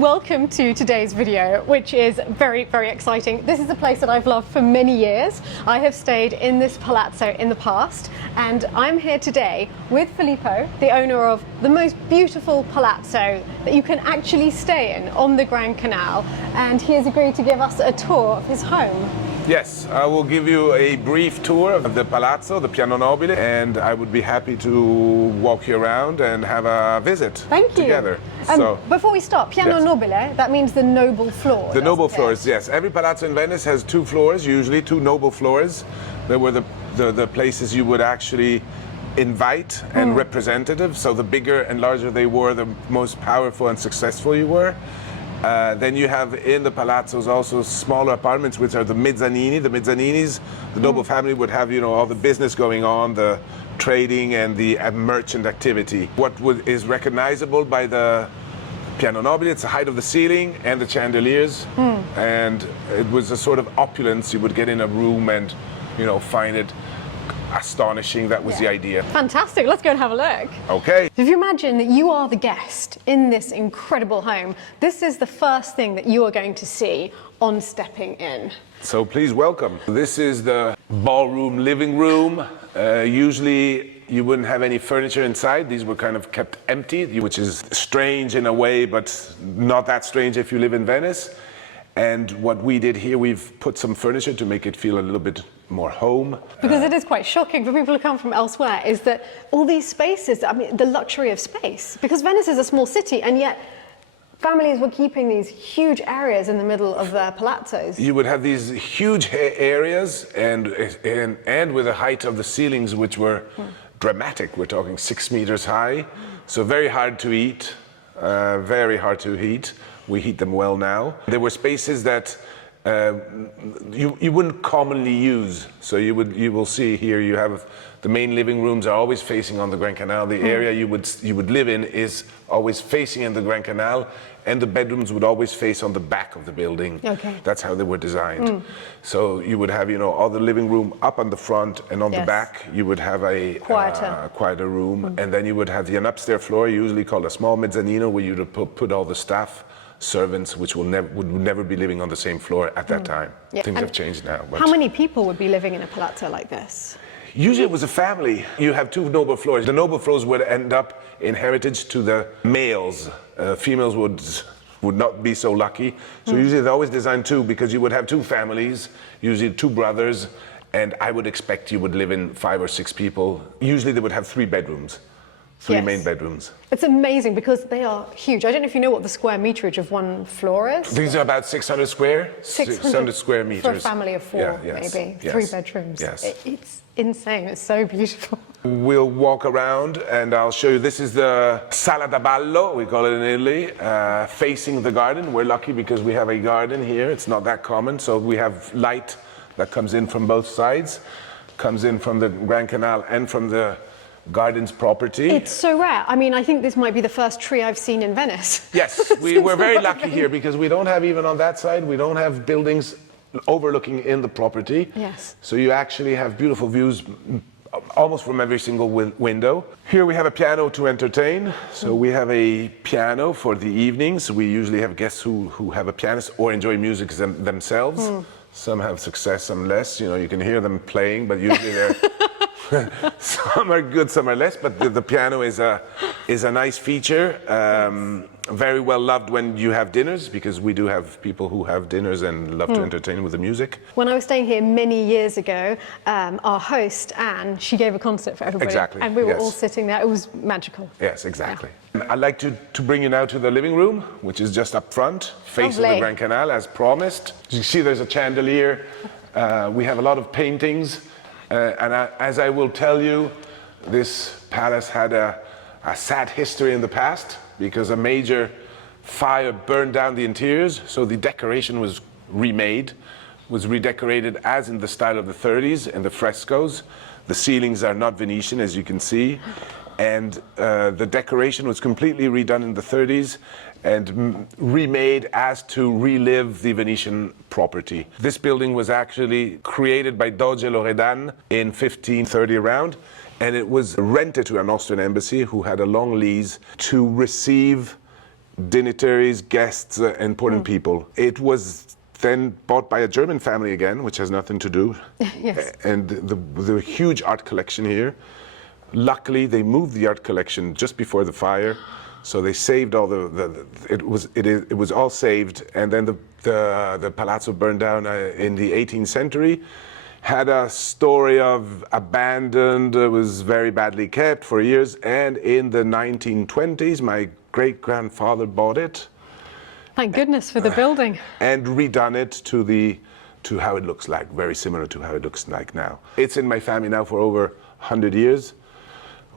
Welcome to today's video, which is very, very exciting. This is a place that I've loved for many years. I have stayed in this palazzo in the past, and I'm here today with Filippo, the owner of the most beautiful palazzo that you can actually stay in on the Grand Canal, and he has agreed to give us a tour of his home. Yes, I will give you a brief tour of the palazzo, the piano nobile, and I would be happy to walk you around and have a visit together. Before we start, piano nobile, that means the noble floor. The noble floors, yes. Every palazzo in Venice has two floors, usually two noble floors. They were the places you would actually invite and representative. So the bigger and larger they were, the most powerful and successful you were. Then you have in the palazzos also smaller apartments, which are the mezzanini. The mezzaninis, the noble family would have, all the business going on, the trading and the merchant activity. What is recognizable by the piano nobile, it's the height of the ceiling and the chandeliers. And it was a sort of opulence. You would get in a room and, find it astonishing. That was the idea. Fantastic. Let's go and have a look. Okay. If you imagine that you are the guest in this incredible home, this is the first thing that you are going to see on stepping in. So please welcome. This is the ballroom living room. Usually you wouldn't have any furniture inside. These were kind of kept empty, which is strange in a way, but not that strange if you live in Venice. And what we did here, we've put some furniture to make it feel a little bit more home. Because it is quite shocking for people who come from elsewhere, is that all these spaces, the luxury of space, because Venice is a small city, and yet families were keeping these huge areas in the middle of their palazzos. You would have these huge areas and with the height of the ceilings, which were dramatic. We're talking 6 meters high, so very hard to eat, very hard to heat. We heat them well now. There were spaces that you wouldn't commonly use. So you will see here you have the main living rooms are always facing on the Grand Canal. The area you would live in is always facing in the Grand Canal, and the bedrooms would always face on the back of the building. Okay. That's how they were designed. So you would have all the living room up on the front, and on the back you would have a quieter room, and then you would have an upstairs floor, usually called a small mezzanino, where you would put all the staff, servants, which would never be living on the same floor at that time. Things have changed now. How many people would be living in a palazzo like this? Usually it was a family. You have two noble floors. The noble floors would end up in heritage to the males. Females would not be so lucky. So usually they always designed two, because you would have two families, usually two brothers, and I would expect you would live in 5 or 6 people. Usually they would have 3 bedrooms. Three main bedrooms. It's amazing because they are huge. I don't know if you know what the square meterage of one floor is. These are about 600 square meters. For a family of 4, maybe. 3 bedrooms. Yes. It's insane. It's so beautiful. We'll walk around and I'll show you. This is the Sala da Ballo, we call it in Italy, facing the garden. We're lucky because we have a garden here. It's not that common. So we have light that comes in from both sides, comes in from the Grand Canal and from the garden's property. It's so rare. I think this might be the first tree I've seen in Venice. Yes, we're very lucky here because we don't have, even on that side, we don't have buildings overlooking in the property. Yes. So you actually have beautiful views almost from every single window. Here we have a piano to entertain. So we have a piano for the evenings. We usually have guests who have a pianist or enjoy music themselves. Some have success, some less. You can hear them playing, but usually they're some are good, some are less, but the piano is a nice feature. Very well loved when you have dinners, because we do have people who have dinners and love to entertain with the music. When I was staying here many years ago, our host, Anne, she gave a concert for everybody. Exactly. And we were all sitting there. It was magical. Yes, exactly. Yeah. I'd like to bring you now to the living room, which is just up front, facing the Grand Canal, as promised. You see there's a chandelier. We have a lot of paintings. As I will tell you, this palace had a sad history in the past, because a major fire burned down the interiors, so the decoration was remade, was redecorated as in the style of the 30s and the frescoes. The ceilings are not Venetian, as you can see, and the decoration was completely redone in the 30s and remade as to relive the Venetian property. This building was actually created by Doge Loredan in 1530 around, and it was rented to an Austrian embassy who had a long lease to receive dignitaries, guests, important people. It was then bought by a German family again, which has nothing to do. Yes. And the huge art collection here. Luckily, they moved the art collection just before the fire, so they saved all it was all saved. And then the palazzo burned down in the 18th century. Had a story of abandoned, was very badly kept for years, and in the 1920s, my great-grandfather bought it. Thank goodness for the building. And redone it to how it looks like, very similar to how it looks like now. It's in my family now for over 100 years,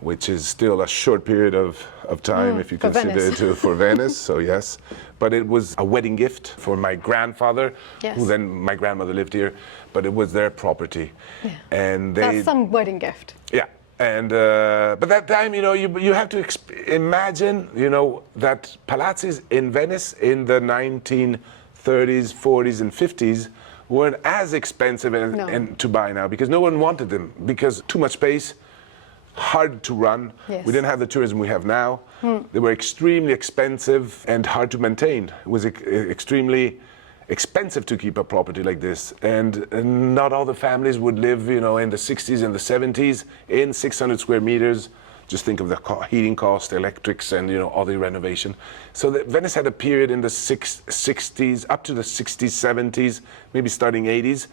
which is still a short period of time if you consider it for Venice, so yes. But it was a wedding gift for my grandfather, who then my grandmother lived here, but it was their property. Yeah. And that's some wedding gift. Yeah. And but that time, you have to imagine, that palazzes in Venice in the 1930s, 40s, and 50s weren't as expensive and to buy now, because no one wanted them, because too much space, hard to run. Yes. We didn't have the tourism we have now. They were extremely expensive and hard to maintain. It was extremely expensive to keep a property like this, and not all the families would live, in the 60s and the 70s in 600 square meters. Just think of the heating cost, electrics, and all the renovation. So Venice had a period in the 60s up to the 60s, 70s, maybe starting 80s,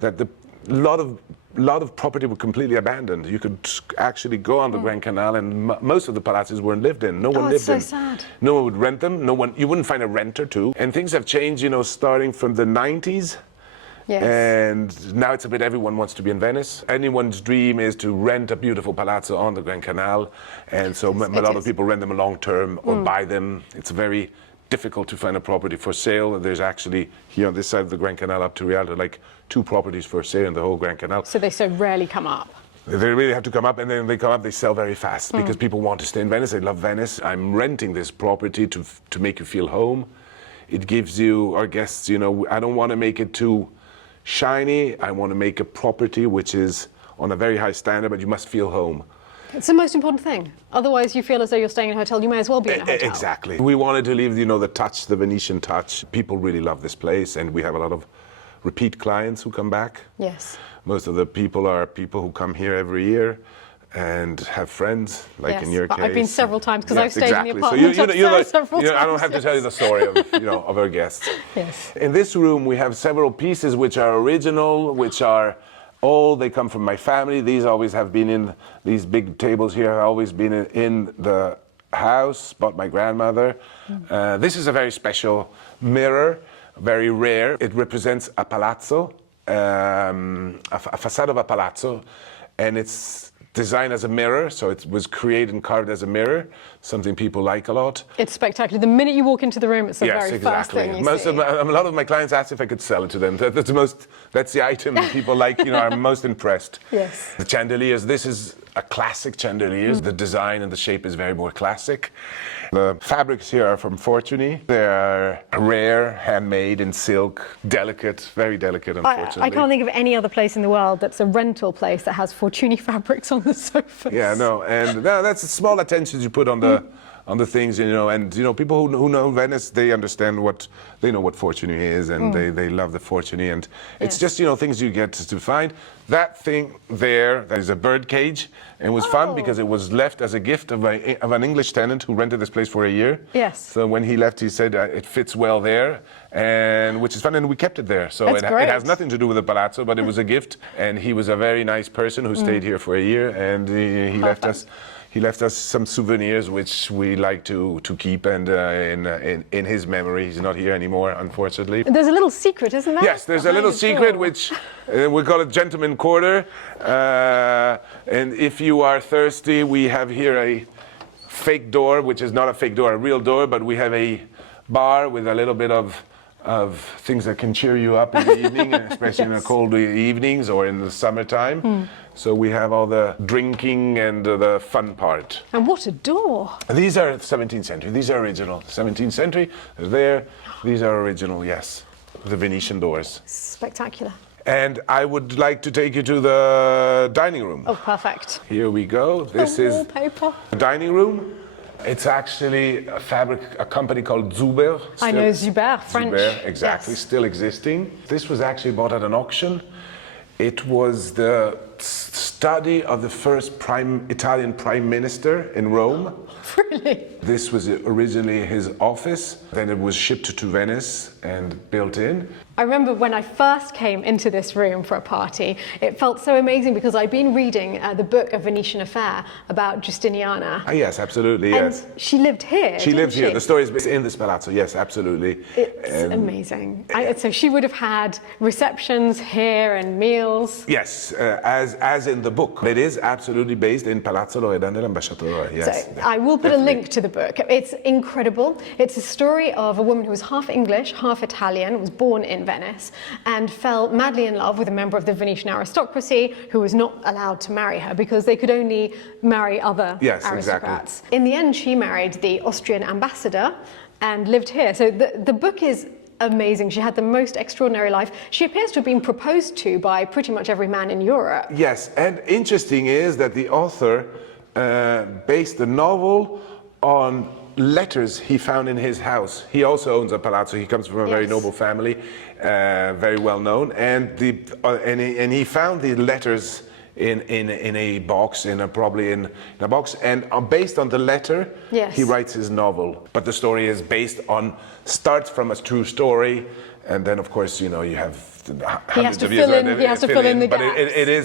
that a lot of property were completely abandoned. You could actually go on the Grand Canal, and most of the palaces weren't lived in. No one lived in. Oh, it's so sad. No one would rent them. You wouldn't find a renter too. And things have changed, starting from the 90s. Yes. And now it's a bit everyone wants to be in Venice. Anyone's dream is to rent a beautiful palazzo on the Grand Canal. And so a lot of people rent them long term or buy them. It's very difficult to find a property for sale. There's actually, here on this side of the Grand Canal up to Rialto, like 2 properties for sale in the whole Grand Canal. So they so rarely come up. They really have to come up, and then they come up, they sell very fast because people want to stay in Venice. They love Venice. I'm renting this property to make you feel home. It gives you, our guests, I don't want to make it too shiny. I want to make a property which is on a very high standard, but you must feel home. It's the most important thing. Otherwise, you feel as though you're staying in a hotel. You may as well be in a hotel. Exactly. We wanted to leave, the touch, the Venetian touch. People really love this place, and we have a lot of repeat clients who come back. Yes. Most of the people are people who come here every year and have friends, like in your case. I've been several times because I've stayed in the apartment several times. I don't have to tell you the story of, of our guests. Yes. In this room, we have several pieces which are original, which are old. They come from my family. These always have been in, these big tables here have always been in the house, bought my grandmother. This is a very special mirror, very rare. It represents a palazzo, a facade of a palazzo, and it's designed as a mirror, so it was created and carved as a mirror, something people like a lot. It's spectacular. The minute you walk into the room, it's the very first thing you see. A lot of my clients asked if I could sell it to them. That's the item that people like, are most impressed. Yes. The chandeliers, this is a classic chandeliers. The design and the shape is very more classic. The fabrics here are from Fortuny. They are rare, handmade in silk, delicate, very delicate, unfortunately. I can't think of any other place in the world that's a rental place that has Fortuny fabrics on the sofas. Yeah, no, and that's the small attentions you put on the things, and people who know Venice, they understand they know what Fortuny is, and they love the Fortuny, and it's just things you get to find. That thing there, that is a bird cage, and it was fun because it was left as a gift of an English tenant who rented this place for a year. Yes. So when he left, he said it fits well there, and which is fun, and we kept it there. So it has nothing to do with the palazzo, but it was a gift, and he was a very nice person who stayed here for a year, and he left us. He left us some souvenirs which we like to keep, and in his memory. He's not here anymore, unfortunately. There's a little secret, isn't there? Yes, there's a little secret which we call it Gentleman Quarter. And if you are thirsty, we have here a fake door, which is not a fake door, a real door, but we have a bar with a little bit of things that can cheer you up in the evening, especially in the cold evenings or in the summertime. So we have all the drinking and the fun part. And what a door! These are 17th century. These are original. 17th century. They're there. These are original, yes. The Venetian doors. Spectacular. And I would like to take you to the dining room. Oh, perfect. Here we go. This is wallpaper. the dining room. It's actually a company called Zuber. I know Zuber, French. Zuber, exactly, yes. Still existing. This was actually bought at an auction. It was the study of the first Italian prime minister in Rome. Really? This was originally his office, then it was shipped to Venice and built in. I remember when I first came into this room for a party, it felt so amazing because I'd been reading the book A Venetian Affair about Justiniana. Yes, absolutely, and yes. She lived here, She lived here. The story is in this palazzo, yes, absolutely. It's amazing. So she would have had receptions here and meals. Yes, as in the book. It is absolutely based in Palazzo Loredana dell'Ambasciatore, yes. So I will put a link to the book. It's incredible. It's a story of a woman who was half English, half Italian, was born in Venice, and fell madly in love with a member of the Venetian aristocracy who was not allowed to marry her because they could only marry other aristocrats. Exactly. In the end, she married the Austrian ambassador and lived here. So the book is amazing. She had the most extraordinary life. She appears to have been proposed to by pretty much every man in Europe. Yes, and interesting is that the author based the novel on letters he found in his house. He also owns a palazzo. He comes from a very noble family, very well known, and he found the letters in a box, probably in a box, and based on the letter, he writes his novel. But the story is starts from a true story, and then of course you have hundreds of years. He has to fill in the gaps.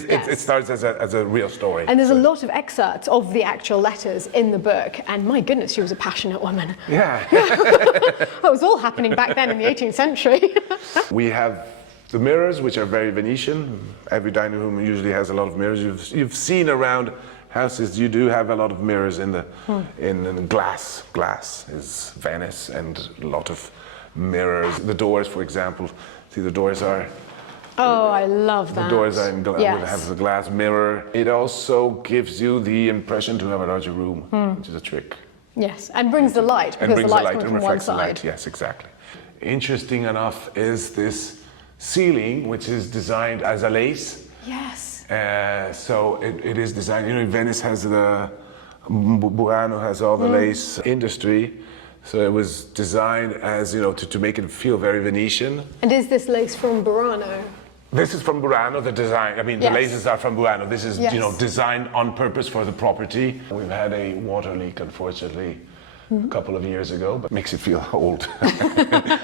But it starts as a real story. And there's a lot of excerpts of the actual letters in the book, and my goodness, she was a passionate woman. Yeah. That was all happening back then in the 18th century. We have the mirrors, which are very Venetian. Every dining room usually has a lot of mirrors. You've seen around houses, you do have a lot of mirrors in glass. Glass is Venice, and a lot of mirrors. The doors, for example, see the doors are... Oh, I love that. The doors are in glass, have a glass mirror. It also gives you the impression to have a larger room, which is a trick. Yes, and brings the light, because the light's coming from one side. Yes, exactly. Interesting enough is this ceiling, which is designed as a lace. Yes. So it is designed, Venice has Murano has all the lace industry. So it was designed as, to make it feel very Venetian. And is this lace from Murano? This is from Murano, the design. I mean, the laces are from Murano. This is, designed on purpose for the property. We've had a water leak, unfortunately, a couple of years ago, but makes it feel old.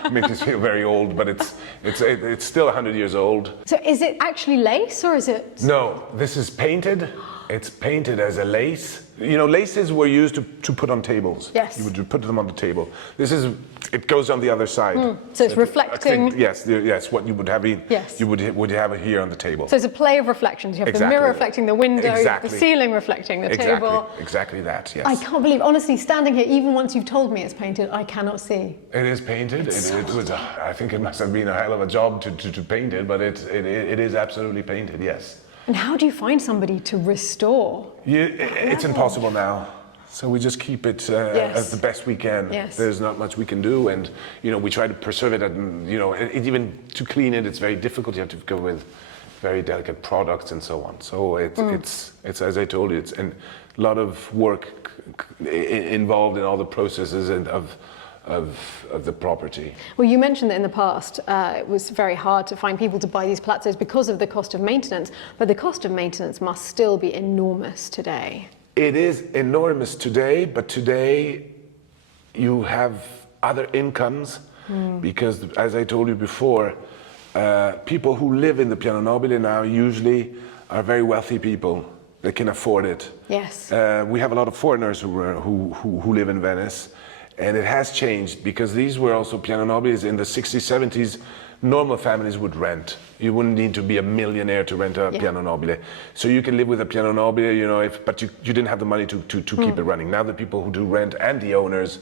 Makes it feel very old, but it's still 100 years old. So is it actually lace, or is it? No, this is painted. It's painted as a lace. Laces were used to put on tables. Yes. You would put them on the table. It goes on the other side. So it's reflecting. Yes, what you would have you would have it here on the table. So it's a play of reflections. You have the mirror reflecting the window, the ceiling reflecting the table. Exactly that, yes. I can't believe, honestly, standing here, even once you've told me it's painted, I cannot see. It is painted. I think it must have been a hell of a job to paint it, but it is absolutely painted, yes. And how do you find somebody to restore? It's impossible now. So we just keep it as the best we can. Yes. There's not much we can do, and we try to preserve it. And even to clean it, it's very difficult. You have to go with very delicate products and so on. So it's as I told you, it's a lot of work involved in all the processes and of the property. Well, you mentioned that in the past it was very hard to find people to buy these palazzos because of the cost of maintenance, but the cost of maintenance must still be enormous today. It is enormous today, but today you have other incomes because, as I told you before, people who live in the Piano Nobile now usually are very wealthy people. They can afford it. Yes. We have a lot of foreigners who live in Venice. And it has changed because these were also piano nobiles in the 60s, 70s. Normal families would rent. You wouldn't need to be a millionaire to rent a piano nobile. So you can live with a piano nobile, but you didn't have the money to keep it running. Now the people who do rent and the owners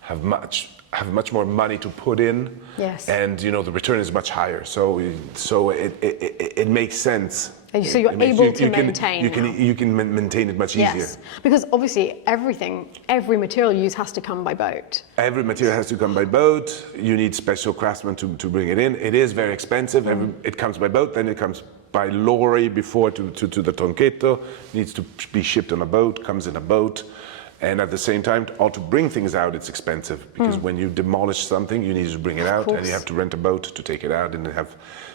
have much more money to put in. Yes. And the return is much higher. So it makes sense. So you're able to maintain. You can maintain it much easier. Yes, because obviously every material used has to come by boat. Every material has to come by boat. You need special craftsmen to bring it in. It is very expensive. It comes by boat, then it comes by lorry before to the Tronchetto. Needs to be shipped on a boat, comes in a boat. And at the same time, all to bring things out, it's expensive because when you demolish something, you need to bring it out, and you have to rent a boat to take it out, and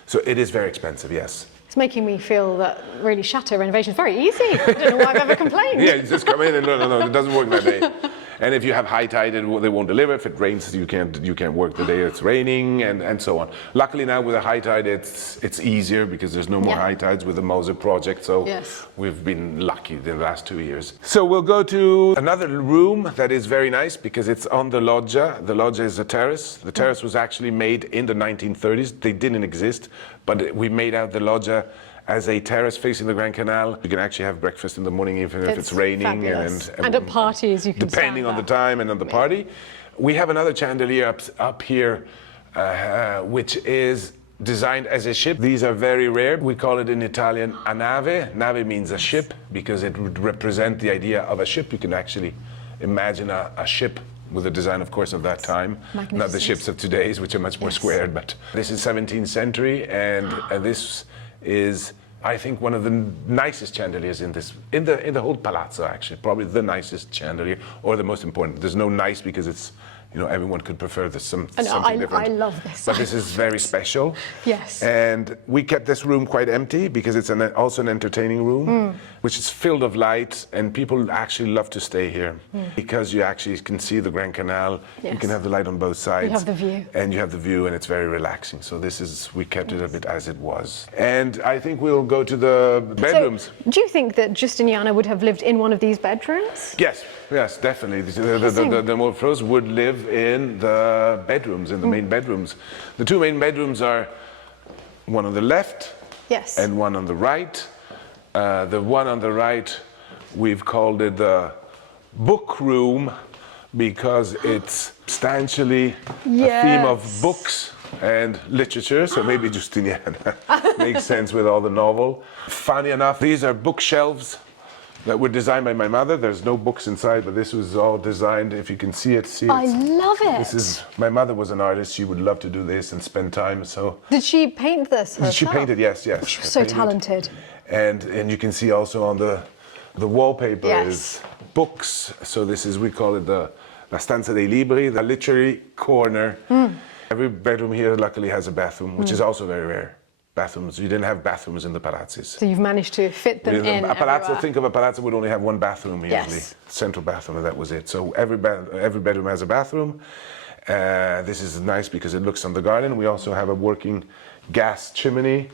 so it is very expensive. Yes. It's making me feel that really chateau renovation is very easy. I don't know why I've ever complained. Yeah, you just come in and no, it doesn't work that day. And if you have high tide, they won't deliver. If it rains, you can't work the day it's raining, and so on. Luckily now with a high tide, it's easier because there's no more high tides with the Moser project. So we've been lucky the last 2 years. So we'll go to another room that is very nice because it's on the Loggia. The Loggia is a terrace. The terrace was actually made in the 1930s. They didn't exist, but we made out the Loggia as a terrace facing the Grand Canal. You can actually have breakfast in the morning even if it's raining. And at parties you can depending on the time and on the party. We have another chandelier up here which is designed as a ship. These are very rare. We call it in Italian a nave. Nave means a ship because it would represent the idea of a ship. You can actually imagine a ship with the design, of course, of that time. Not the ships of today's, which are much more squared, but this is 17th century, and this is, I think, one of the nicest chandeliers in the whole palazzo. Actually, probably the nicest chandelier, or the most important. There's no nice because it's, everyone could prefer something different. I love this. But this is very special. Yes. And we kept this room quite empty because it's also an entertaining room, which is filled of light, and people actually love to stay here because you actually can see the Grand Canal. You can have the light on both sides. You have the view. And you have the view, and it's very relaxing. So we kept it a bit as it was. And I think we'll go to the bedrooms. So, do you think that Giustiniana would have lived in one of these bedrooms? Yes, definitely. The Morphos would live in the bedrooms, in the main bedrooms. The two main bedrooms are one on the left and one on the right. The one on the right, we've called it the book room because it's substantially a theme of books and literature, so maybe Giustiniana makes sense with all the novel. Funny enough, these are bookshelves that were designed by my mother. There's no books inside, but this was all designed. If you can see it, I love it. My mother was an artist. She would love to do this and spend time. So did she paint this herself? She painted, yes. She was so talented. And you can see also on the wallpaper is books. So we call it la stanza dei libri, the literary corner. Every bedroom here luckily has a bathroom, which is also very rare. Bathrooms. You didn't have bathrooms in the palazzes. So you've managed to fit them in a palazzo. everywhere. Think of a palazzo would only have one bathroom usually, central bathroom, and that was it. So every bedroom has a bathroom. This is nice because it looks on the garden. We also have a working gas chimney.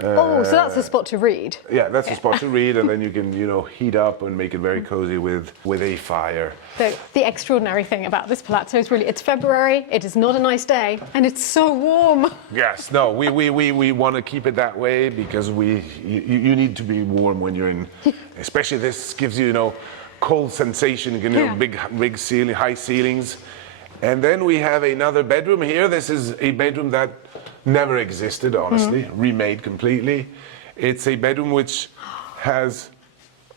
So that's a spot to read. Yeah, that's a spot to read, and then you can, heat up and make it very cozy with a fire. So the extraordinary thing about this palazzo is really, it's February, it is not a nice day, and it's so warm. Yes, no, we want to keep it that way because you need to be warm when you're in, especially this gives you, cold sensation, big ceiling, high ceilings. And then we have another bedroom here. This is a bedroom that never existed, honestly, remade completely. It's a bedroom which has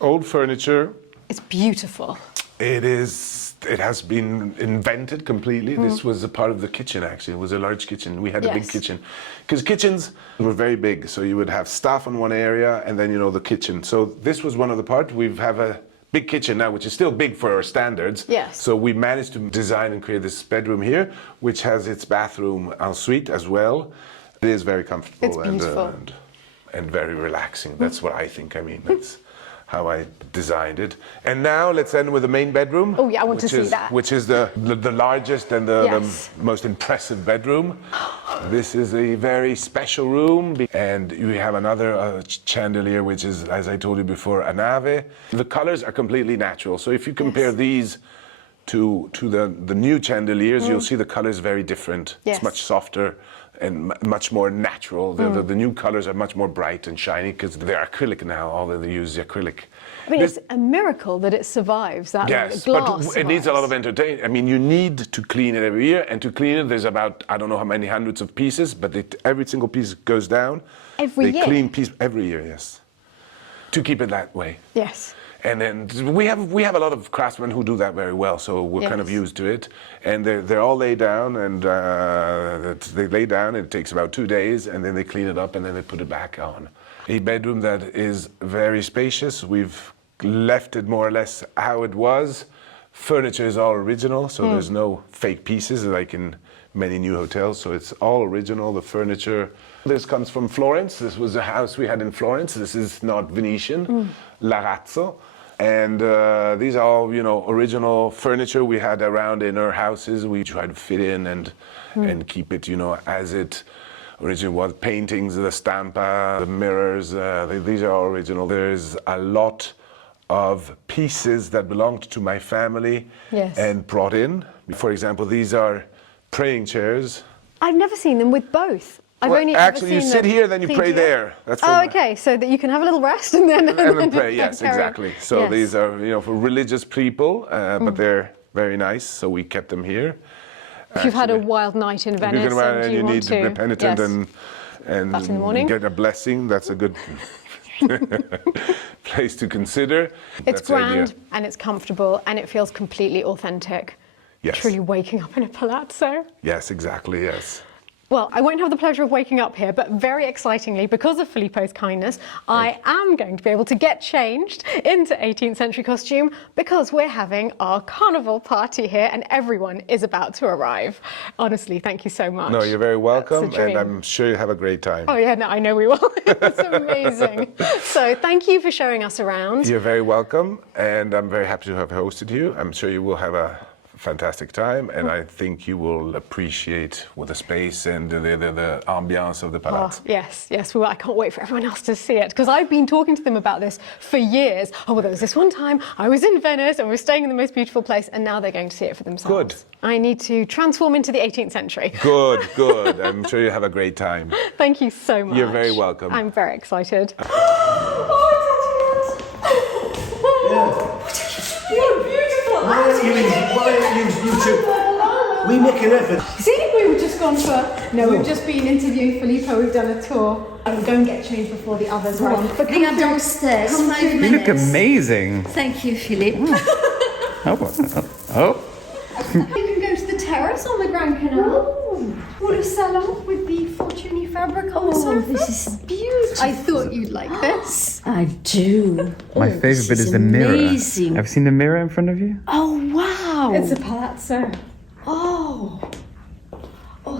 old furniture. It's beautiful. It has been invented completely. This was a part of the kitchen, actually. It was a large kitchen. We had a big kitchen. Because kitchens were very big, so you would have staff in one area and then, the kitchen. So this was one of the parts. We have a big kitchen now, which is still big for our standards. Yes. So we managed to design and create this bedroom here, which has its bathroom en suite as well. It is very comfortable and very relaxing. That's what I think. That's how I designed it. And now let's end with the main bedroom. Oh yeah, I want to see that. Which is the largest and the most impressive bedroom. This is a very special room, and you have another chandelier, which is, as I told you before, a nave. The colors are completely natural. So if you compare these to the new chandeliers, you'll see the colors very different. It's much softer and much more natural. The new colors are much more bright and shiny because they're acrylic now. All they use is acrylic. It's a miracle that it survives. That glass but it needs a lot of entertainment. You need to clean it every year, and to clean it, there's about, I don't know how many hundreds of pieces, but every single piece goes down. Every year? They clean piece every year, yes. To keep it that way. Yes. And then we have a lot of craftsmen who do that very well, so we're kind of used to it. And they're all laid down, and they lay down. It takes about 2 days, and then they clean it up, and then they put it back on. A bedroom that is very spacious. We've left it more or less how it was. Furniture is all original, so there's no fake pieces like in many new hotels. So it's all original, the furniture. This comes from Florence. This was a house we had in Florence. This is not Venetian, Larazzo. And these are all, original furniture we had around in our houses. We try to fit in and keep it, as it originally was. Paintings, the stampa, the mirrors, these are all original. There's a lot of pieces that belonged to my family and brought in. For example, these are praying chairs. I've never seen them with both. I've only actually, ever seen you sit them here, then you pray there. That's okay, so that you can have a little rest and then pray. Yes, exactly. So these are, for religious people, but they're very nice. So we kept them here. If you've had a wild night in Venice and you need to be penitent and that in the morning, get a blessing, that's a good place to consider. It's grand and it's comfortable and it feels completely authentic. Yes. Truly waking up in a palazzo. Yes, exactly, yes. Well, I won't have the pleasure of waking up here, but very excitingly, because of Filippo's kindness, I am going to be able to get changed into 18th century costume because we're having our Carnival party here and everyone is about to arrive. Honestly, thank you so much. No, you're very welcome, and I'm sure you have a great time. Oh yeah, no, I know we will. It's amazing. So thank you for showing us around. You're very welcome, and I'm very happy to have hosted you. I'm sure you will have a fantastic time, and I think you will appreciate the space and the ambiance of the palazzo. Oh, yes, well, I can't wait for everyone else to see it, because I've been talking to them about this for years. Oh, well, there was this one time I was in Venice and we were staying in the most beautiful place, and now they're going to see it for themselves. Good. I need to transform into the 18th century. Good. I'm sure you have a great time. Thank you so much. You're very welcome. I'm very excited. You're beautiful. You two? We make an effort. See, we've just gone for... No, we've just been interviewing Filippo. We've done a tour. I'm going to get changed before the others. Right. But they are downstairs. 5 minutes. You look amazing. Thank you, Philippe. Oh. You can go to the terrace on the Grand Canal. Or a salon with the Fortuny fabric on the sofa. This is beautiful. I thought you'd like this. I do. My favorite bit is the mirror. Amazing. Have you seen the mirror in front of you? Oh, wow. It's a palazzo. Oh,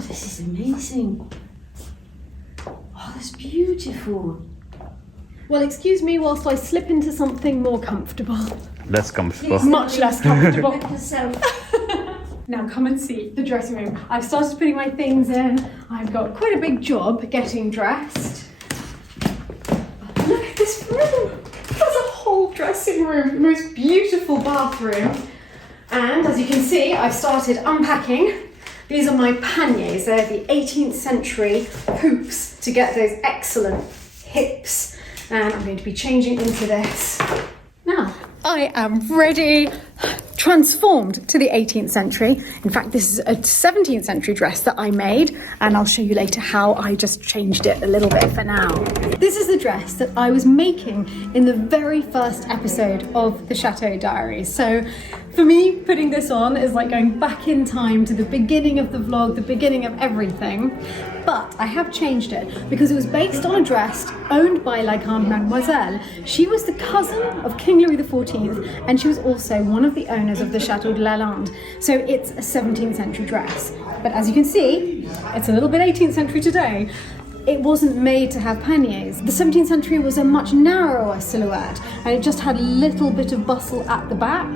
this is amazing. Oh, that's beautiful. Well, excuse me whilst I slip into something more comfortable. Less comfortable. Much less comfortable. Help yourself. Now come and see the dressing room. I've started putting my things in. I've got quite a big job getting dressed. But look at this room. There's a whole dressing room, the most beautiful bathroom. And as you can see, I've started unpacking. These are my panniers. They're the 18th century hoops to get those excellent hips. And I'm going to be changing into this. Now, I am ready, transformed to the 18th century. In fact, this is a 17th century dress that I made, and I'll show you later how I just changed it a little bit for now. This is the dress that I was making in the very first episode of the Chateau Diaries. So for me, putting this on is like going back in time to the beginning of the vlog, the beginning of everything. But I have changed it because it was based on a dress owned by La Grande Mademoiselle. She was the cousin of King Louis XIV, and she was also one of the owners of the Chateau de la Lande. So it's a 17th century dress. But as you can see, it's a little bit 18th century today. It wasn't made to have panniers. The 17th century was a much narrower silhouette, and it just had a little bit of bustle at the back.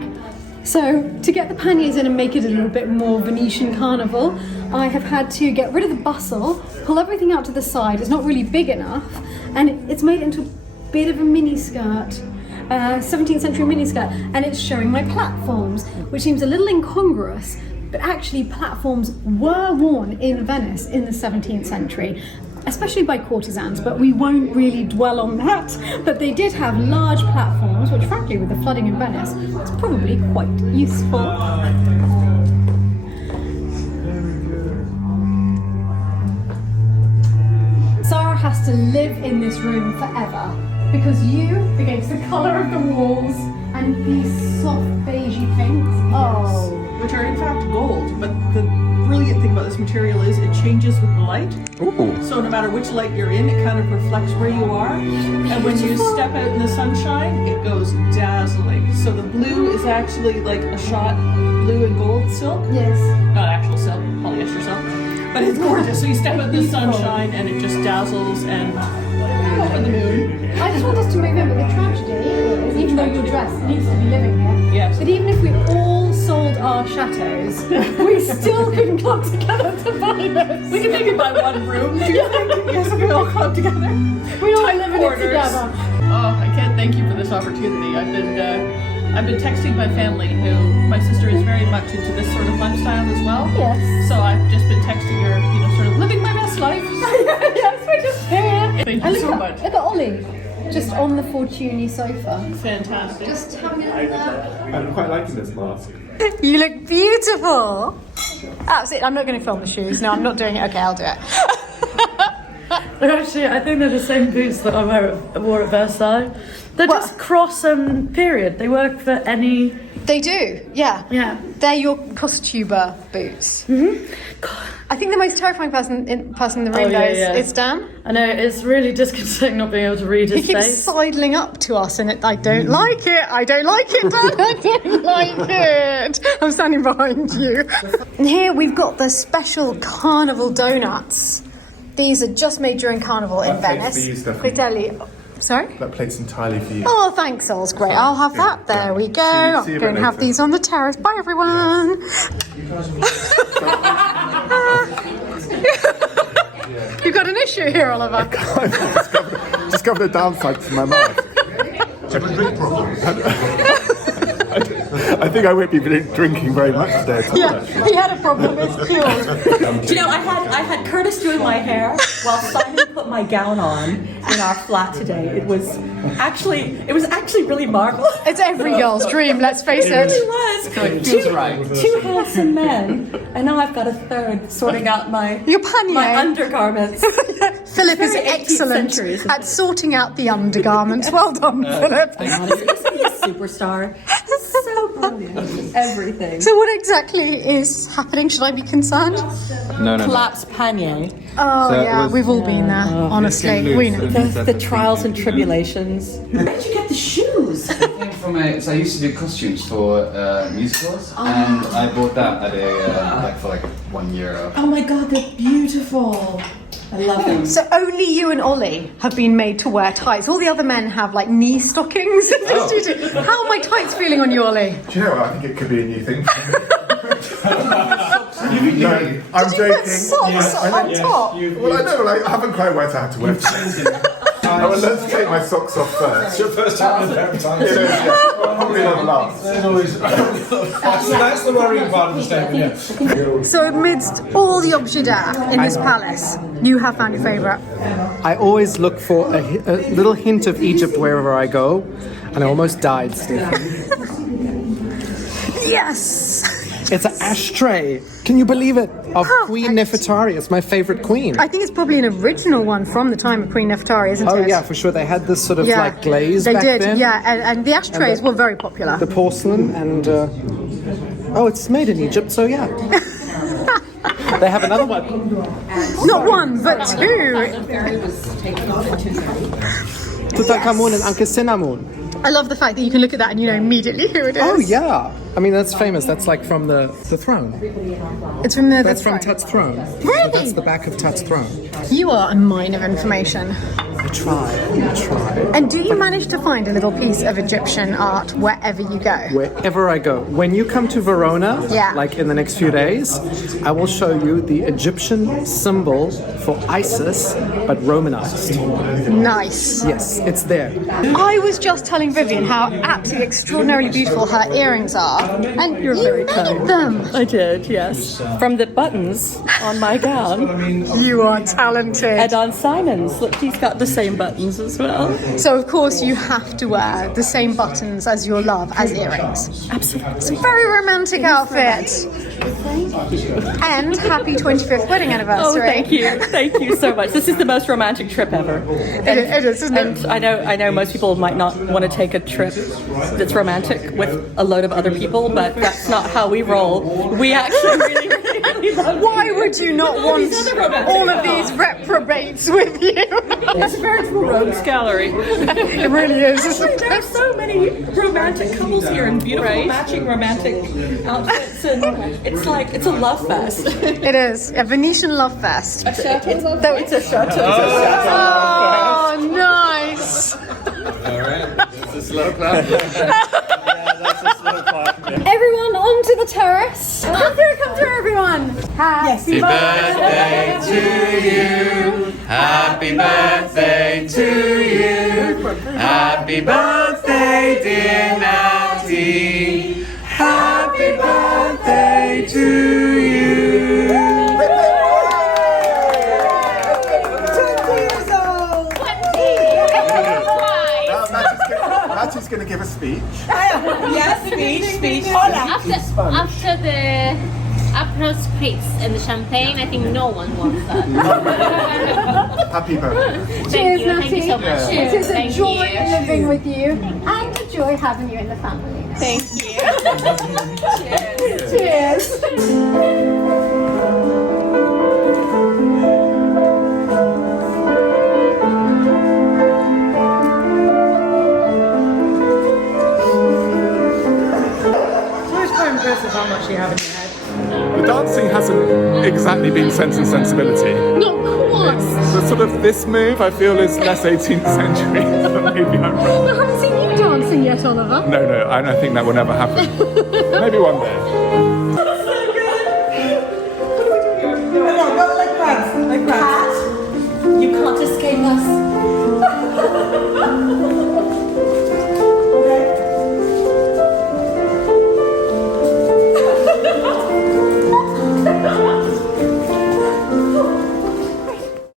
So to get the panniers in and make it a little bit more Venetian Carnival, I have had to get rid of the bustle, pull everything out to the side. It's not really big enough, and it's made into a bit of a mini skirt, 17th century mini skirt, and it's showing my platforms, which seems a little incongruous, but actually platforms were worn in Venice in the 17th century. Especially by courtesans, but we won't really dwell on that. But they did have large platforms, which frankly with the flooding in Venice, was probably quite useful. Sarah has to live in this room forever, because you, against the colour of the walls and these soft beigey pinks, which are in fact gold, but the brilliant thing about this material is, it changes with the light. Ooh. So no matter which light you're in, it kind of reflects where you are. And when you step out in the sunshine, it goes dazzling. So the blue is actually like a shot blue and gold silk. Yes. Not actual silk, polyester silk. But it's gorgeous. So you step out in the sunshine and it just dazzles and over the moon. I just want us to move in, but the tragedy is, even though your dress needs to be living here, Yes. but even if we all sold our chateaus, we still couldn't come together to buy this. We can maybe buy one room. Do you think? Yes, we all come together. We all Tight live in it quarters. together. Oh, I can't thank you for this opportunity. I've been texting my family, who my sister is very much into this sort of lifestyle as well. Yes. So I've just been texting her, sort of living my best life. Yes, we're just here. Thank And you so look much. at Ollie, just on the Fortuny sofa. Fantastic. Just having a look. I'm quite liking this mask. You look beautiful. That's it. I'm not going to film the shoes. No, I'm not doing it. Okay, I'll do it. Actually, I think they're the same boots that I wore at Versailles. They're What? just cross period. They work for any. They do, yeah. Yeah. They're your costumer boots. Mm-hmm. I think the most terrifying person in the room is Dan. I know, it's really disconcerting not being able to read He his keeps face. sidling up to us and I don't like it. I don't like it, Dan. I don't like it. I'm standing behind you. And here we've got the special Carnival donuts. These are just made during Carnival in That Venice. plate's for you, Stephanie. Fratelli. Sorry? That plate's entirely for you. Oh, thanks, Oz. Great. I'll have that. There we go. See you I'm a going bit to have later. these on the terrace. Bye, everyone. You've got an issue here, Oliver. Discovered a downside to my mouth. I think I won't be drinking very much today at all, Yeah, actually. he had a problem. It's cured. Do you know, I had Curtis doing my hair while Simon put my gown on in our flat today. It was actually really marvelous. It's every girl's dream, let's face It really it. was. Two handsome men, and now I've got a third sorting out my Your pannier. my undergarments. Philip is Very 18th excellent century, isn't at it? sorting out the undergarments. Well done, Philip. Isn't he a superstar? So brilliant. Everything. So what exactly is happening? Should I be concerned? No. Collapse panier. Oh, So it yeah, was- we've all been there, honestly. We know. The trials and tribulations. Where did you get the shoes? So I used to do costumes for musicals, and I bought that at a for like €1. Oh my god, they're beautiful. I love them. So only you and Ollie have been made to wear tights. All the other men have like knee stockings. How are my tights feeling on you, Ollie? Do you know what? I think it could be a new thing for me. No, I'm Did you joking. put socks on top? Well, I know, like, I haven't quite worked out how to wear today. I will learn to take my socks off first. It's your first time in a pair of times. Probably not last. That's the worrying part of the statement, yeah. So amidst all the objets d'art in this palace, you have found your favourite. I always look for a little hint of Egypt wherever I go, and I almost died, Stephen. Yes! It's an ashtray. Can you believe it? Of Queen Nefertari. It's my favorite queen. I think it's probably an original one from the time of Queen Nefertari, isn't it? Oh yeah, for sure. They had this sort of like glaze they back did, then. yeah, and the ashtrays were very popular. The porcelain and oh, it's made in Egypt, so yeah. They have another one. Not one, but two. Tutankhamun and Ankhesenamun. I love the fact that you can look at that and you know immediately who it is. Oh yeah. I mean that's famous. That's like from the throne. It's from the. That's from Tut's throne. Really? That's the back of Tut's throne. You are a mine of information. I try. And do you manage to find a little piece of Egyptian art wherever you go? Wherever I go. When you come to Verona, Yeah. like in the next few days, I will show you the Egyptian symbol for Isis, but Romanized. Nice. Yes, it's there. I was just telling Vivian how absolutely extraordinarily beautiful her earrings are, and You're you very made kind. them. I did, yes. From the buttons on my gown. You are talented. And on Simon's, look, he's got the same buttons as well. So of course you have to wear the same buttons as your love as earrings. Absolutely. It's a very romantic outfit. And happy 25th wedding anniversary. Oh, thank you so much. This is the most romantic trip ever. It is, isn't it? And I know most people might not want to take a trip that's romantic with a load of other people, but that's not how we roll. We actually really love Why would you not want all of these reprobates with you? It's a veritable rogues gallery. It really is. Isn't it? There's so many romantic couples here in beautiful matching romantic outfits, and it's a love fest. It is a Venetian love fest. It's a chateau. Oh, nice. All right, that's a slow clap. Everyone onto the terrace. Come through, everyone. Happy Birthday to you. Happy birthday to you. Happy birthday, dear Natty. Happy birthday to you. 20 years old. 20. Mattie's going to give a speech. Yes, speech. After the Aperol spritz and the champagne, I think no one wants that. Happy birthday. Thank you. Natty. Thank you so much. It is a Thank joy you. living with you and a joy having you in the family. Thank you. Cheers. How much you have in your head? The dancing hasn't exactly been Sense and Sensibility. Not quite. The sort of this move I feel is less 18th century. Maybe I'm wrong. I haven't seen you dancing yet, Oliver. No, I don't think that will ever happen. Maybe one day. Like that. You can't escape us.